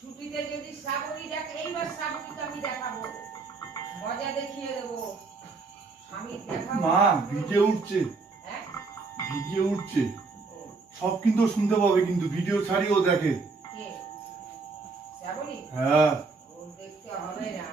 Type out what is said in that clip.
ছুটিতে যদি শ্রাবণী দেখ, এইবার শ্রাবণীকে আমি দেখাবো, মজা দেখিয়ে দেবো। আমি দেখাবো। মা ভিডিও উঠছে, ভিডিও উঠছে, সব কিন্তু শুনতে পাবে, কিন্তু ভিডিও ছাড়িও দেখে। শ্রাবণী? হ্যাঁ, দেখতে হবে না।